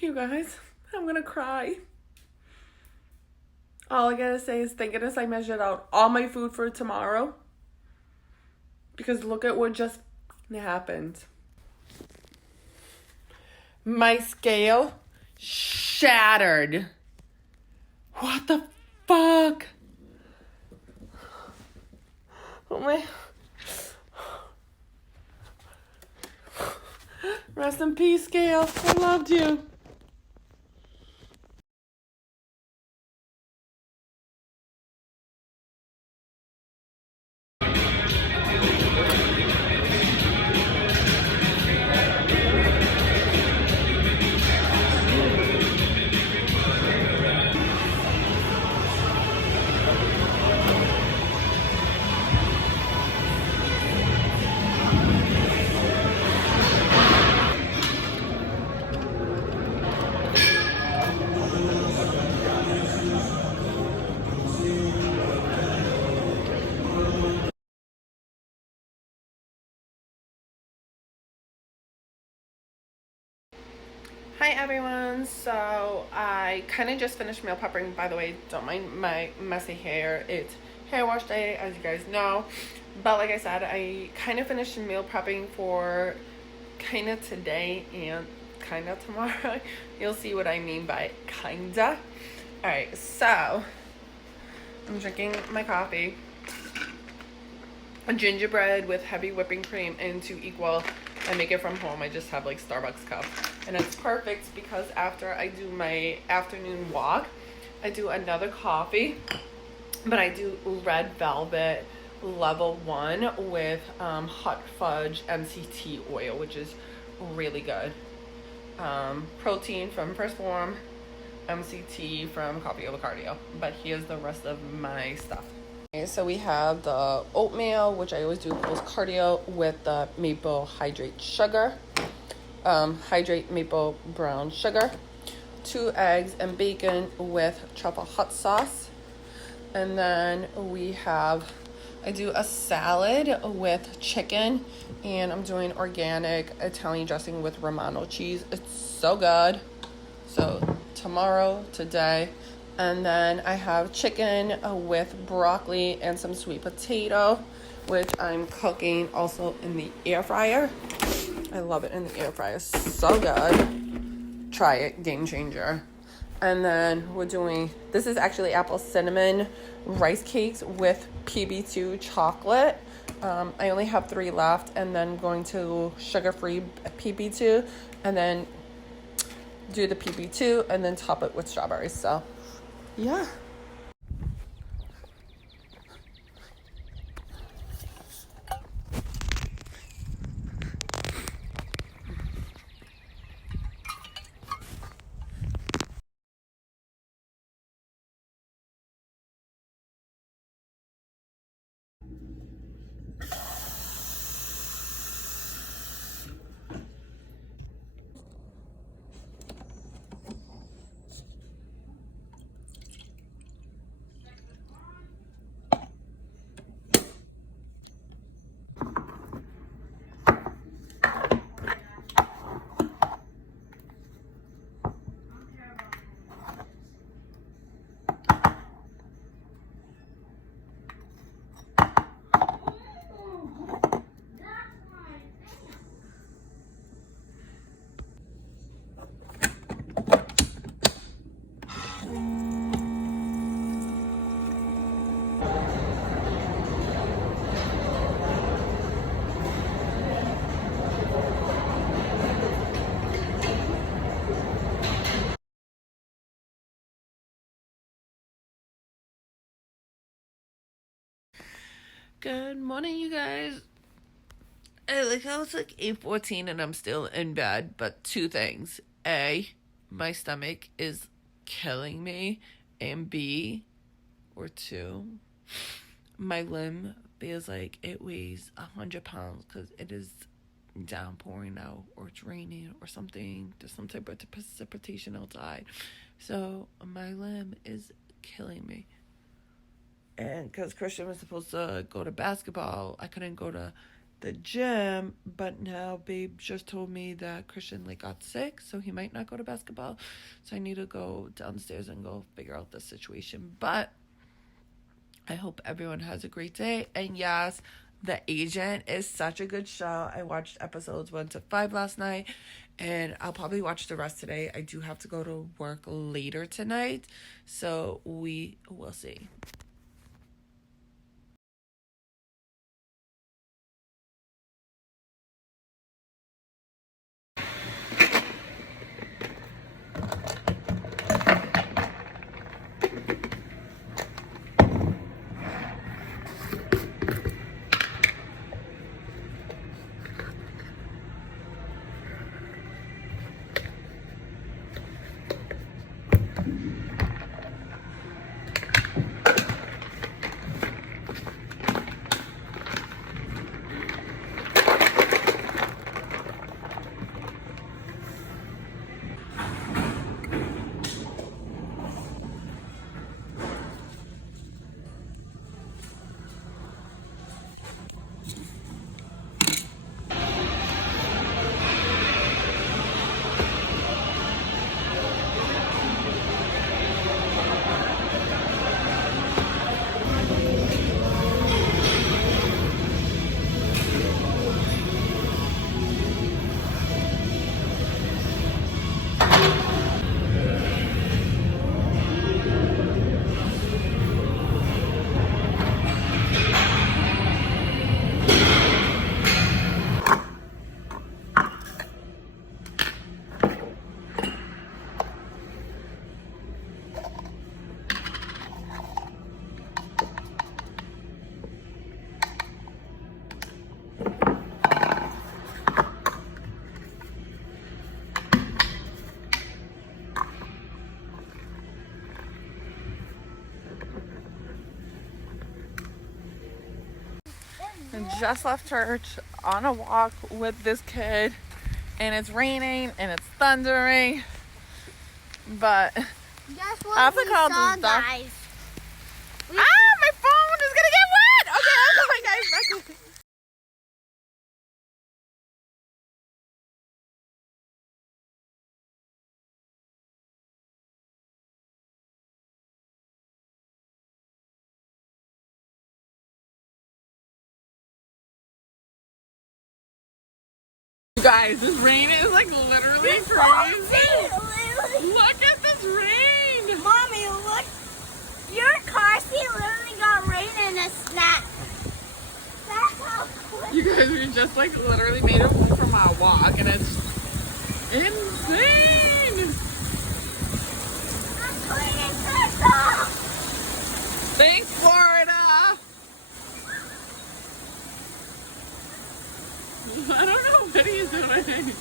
You guys, I'm gonna cry. All I gotta say is thank goodness I measured out all my food for tomorrow. Because look at what just happened. My scale shattered. What the fuck? Oh my. Rest in peace, scale. I loved you. Hi everyone, so I kind of just finished meal prepping. By the way, don't mind my messy hair. It's hair wash day, as you guys know. But like I said, I kind of finished meal prepping for kind of today and kind of tomorrow. You'll see what I mean by kinda. Alright, so I'm drinking my coffee. A gingerbread with heavy whipping cream, and to equal, I make it from home. I just have like Starbucks cup, and it's perfect because after I do my afternoon walk, I do another coffee, but I do red velvet level 1 with hot fudge MCT oil, which is really good. Protein from First Form, MCT from Coffee Over Cardio. But here's the rest of my stuff. Okay, so we have the oatmeal, which I always do post cardio, with the maple hydrate sugar, hydrate maple brown sugar, 2 eggs and bacon with truffle hot sauce. And then we have, I do a salad with chicken, and I'm doing organic Italian dressing with Romano cheese. It's so good. So tomorrow, today. And then I have chicken with broccoli and some sweet potato, which I'm cooking also in the air fryer. I love it in the air fryer. So good. Try it. Game changer. And then we're doing, this is actually apple cinnamon rice cakes with PB2 chocolate. I only have 3 left, and then going to sugar-free PB2, and then do the PB2 and then top it with strawberries. So yeah. Good morning, you guys. I like how it's like 8:14 and I'm still in bed, but 2 things. A, my stomach is killing me, and B, or 2, my limb feels like it weighs 100 pounds because it is downpouring out, or it's raining or something. There's some type of precipitation outside. So my limb is killing me. And because Christian was supposed to go to basketball, I couldn't go to the gym, but now babe just told me that Christian like got sick, so he might not go to basketball. So I need to go downstairs and go figure out the situation. But I hope everyone has a great day. And yes, The Agent is such a good show. I watched episodes 1 to 5 last night, and I'll probably watch the rest today. I do have to go to work later tonight, so we will see. And just left church on a walk with this kid, and it's raining and it's thundering, but Guess what I have to we call saw, this doc- guys? my phone is gonna get wet. Okay, I'm going, guys. Back. You guys, this rain is like literally crazy. Look at this rain. Mommy, look. Your car seat literally got rain in a snap. That's how quick. You guys, we just like literally made it home from our walk, and it's insane. I'm cleaning circle. Thanks, Florida. I don't know what he's doing.